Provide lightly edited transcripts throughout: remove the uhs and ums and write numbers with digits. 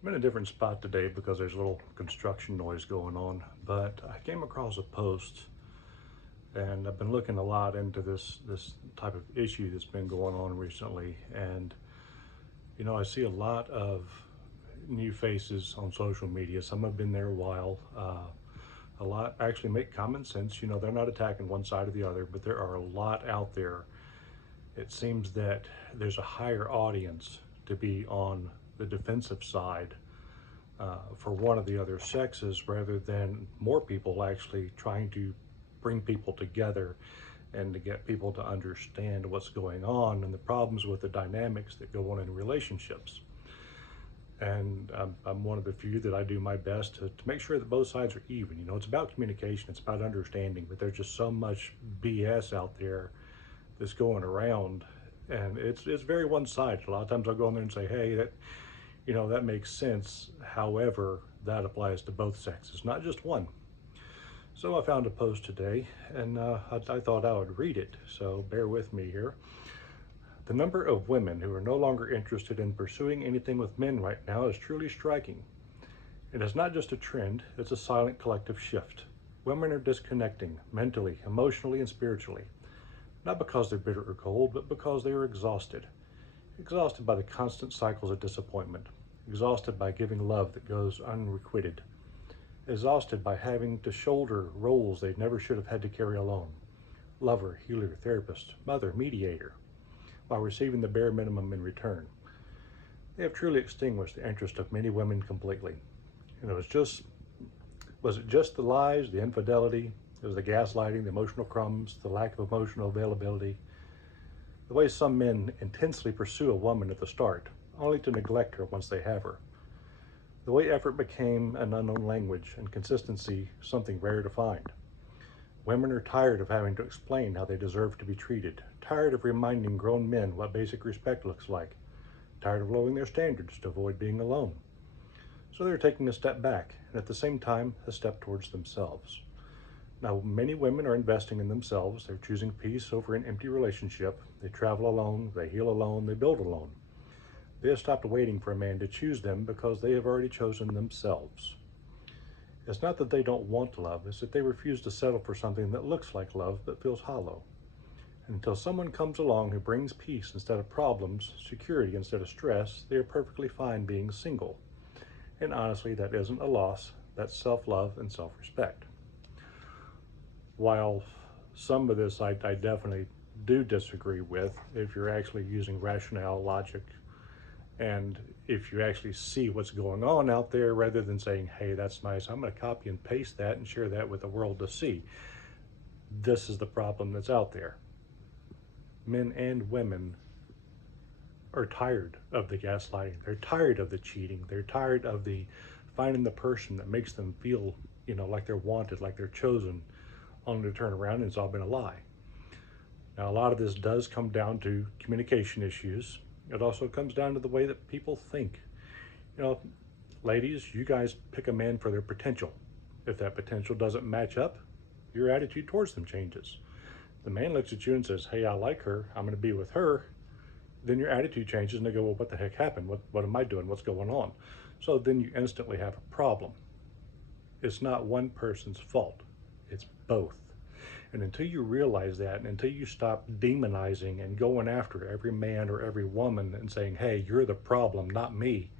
I'm in a different spot today because there's a little construction noise going on, but I came across a post and I've been looking a lot into this type of issue that's been going on recently. And I see a lot of new faces on social media. Some have been there a while. A lot actually make common sense. They're not attacking one side or the other, but there are a lot out there. It seems that there's a higher audience to be on the defensive side for one of the other sexes, rather than more people actually trying to bring people together and to get people to understand what's going on and the problems with the dynamics that go on in relationships. And I'm one of the few that I do my best to make sure that both sides are even. It's about communication, it's about understanding, but there's just so much BS out there that's going around, and it's very one-sided. A lot of times I'll go in there and say, hey, that makes sense. However, that applies to both sexes, not just one. So I found a post today, and I thought I would read it, so bear with me here. The number of women who are no longer interested in pursuing anything with men right now is truly striking. It is not just a trend, it's a silent collective shift. Women are disconnecting mentally, emotionally, and spiritually. Not because they're bitter or cold, but because they are exhausted. Exhausted by the constant cycles of disappointment. Exhausted by giving love that goes unrequited. Exhausted by having to shoulder roles they never should have had to carry alone. Lover, healer, therapist, mother, mediator, while receiving the bare minimum in return. They have truly extinguished the interest of many women completely. Was it just the lies, the infidelity, it was the gaslighting, the emotional crumbs, the lack of emotional availability, the way some men intensely pursue a woman at the start, only to neglect her once they have her. The way effort became an unknown language and consistency something rare to find. Women are tired of having to explain how they deserve to be treated, tired of reminding grown men what basic respect looks like, tired of lowering their standards to avoid being alone. So they're taking a step back, and at the same time, a step towards themselves. Now, many women are investing in themselves. They're choosing peace over an empty relationship. They travel alone, they heal alone, they build alone. They have stopped waiting for a man to choose them because they have already chosen themselves. It's not that they don't want love, it's that they refuse to settle for something that looks like love but feels hollow. And until someone comes along who brings peace instead of problems, security instead of stress, they are perfectly fine being single. And honestly, that isn't a loss, that's self-love and self-respect. While some of this I definitely do disagree with, if you're actually using rationale, logic, and if you actually see what's going on out there, rather than saying, hey, that's nice, I'm going to copy and paste that and share that with the world to see. This is the problem that's out there. Men and women are tired of the gaslighting. They're tired of the cheating. They're tired of the finding the person that makes them feel, like they're wanted, like they're chosen, only to turn around and it's all been a lie. Now, a lot of this does come down to communication issues. It also comes down to the way that people think. Ladies, you guys pick a man for their potential. If that potential doesn't match up, your attitude towards them changes. The man looks at you and says, hey, I like her, I'm going to be with her. Then your attitude changes and they go, well, what the heck happened? What am I doing? What's going on? So then you instantly have a problem. It's not one person's fault. It's both. And until you realize that, and until you stop demonizing and going after every man or every woman and saying, hey, you're the problem, not me,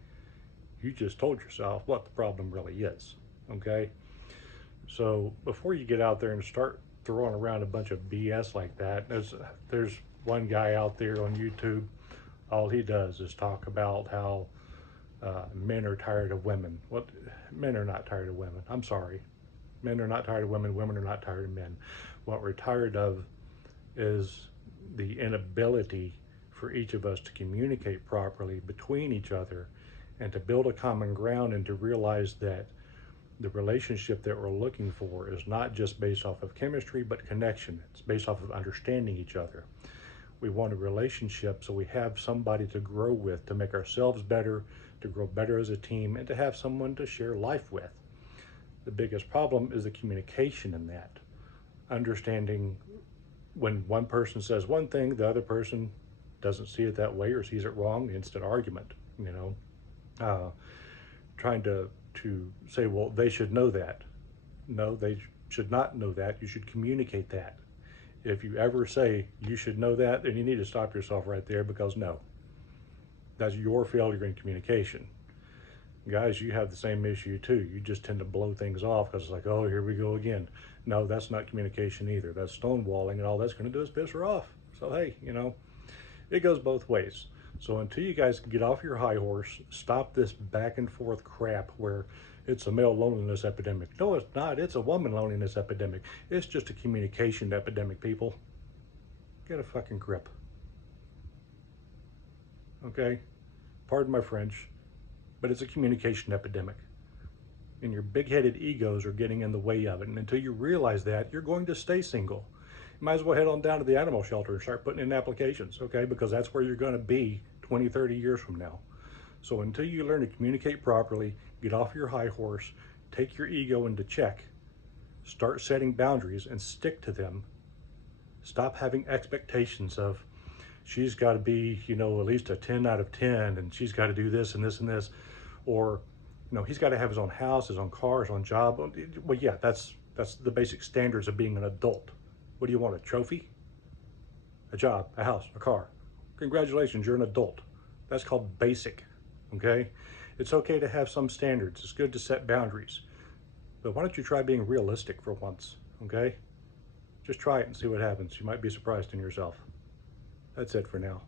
you just told yourself what the problem really is, okay? So before you get out there and start throwing around a bunch of BS like that, there's one guy out there on YouTube, all he does is talk about how men are tired of women. Men are not tired of women, I'm sorry. Men are not tired of women, women are not tired of men. What we're tired of is the inability for each of us to communicate properly between each other and to build a common ground and to realize that the relationship that we're looking for is not just based off of chemistry, but connection. It's based off of understanding each other. We want a relationship so we have somebody to grow with, to make ourselves better, to grow better as a team, and to have someone to share life with. The biggest problem is the communication in that. Understanding when one person says one thing, the other person doesn't see it that way or sees it wrong, instant argument, trying to say, well, they should know that. No, they should not know that. You should communicate that. If you ever say you should know that, then you need to stop yourself right there, because no, that's your failure in communication. Guys, you have the same issue too. You just tend to blow things off because it's like, oh, here we go again. No, that's not communication either. That's stonewalling, and all that's going to do is piss her off. So hey, it goes both ways. So until you guys can get off your high horse, stop this back and forth crap where it's a male loneliness epidemic. No, it's not. It's a woman loneliness epidemic. It's just a communication epidemic, people. Get a fucking grip. Okay? Pardon my French, but it's a communication epidemic. And your big-headed egos are getting in the way of it. And until you realize that, you're going to stay single. You might as well head on down to the animal shelter and start putting in applications, okay? Because that's where you're going to be 20, 30 years from now. So until you learn to communicate properly, get off your high horse, take your ego into check, start setting boundaries and stick to them. Stop having expectations of, she's got to be, at least a 10 out of 10, and she's got to do this and this and this. Or, he's got to have his own house, his own car, his own job. Well, yeah, that's the basic standards of being an adult. What do you want, a trophy? A job, a house, a car. Congratulations, you're an adult. That's called basic, okay? It's okay to have some standards. It's good to set boundaries. But why don't you try being realistic for once, okay? Just try it and see what happens. You might be surprised in yourself. That's it for now.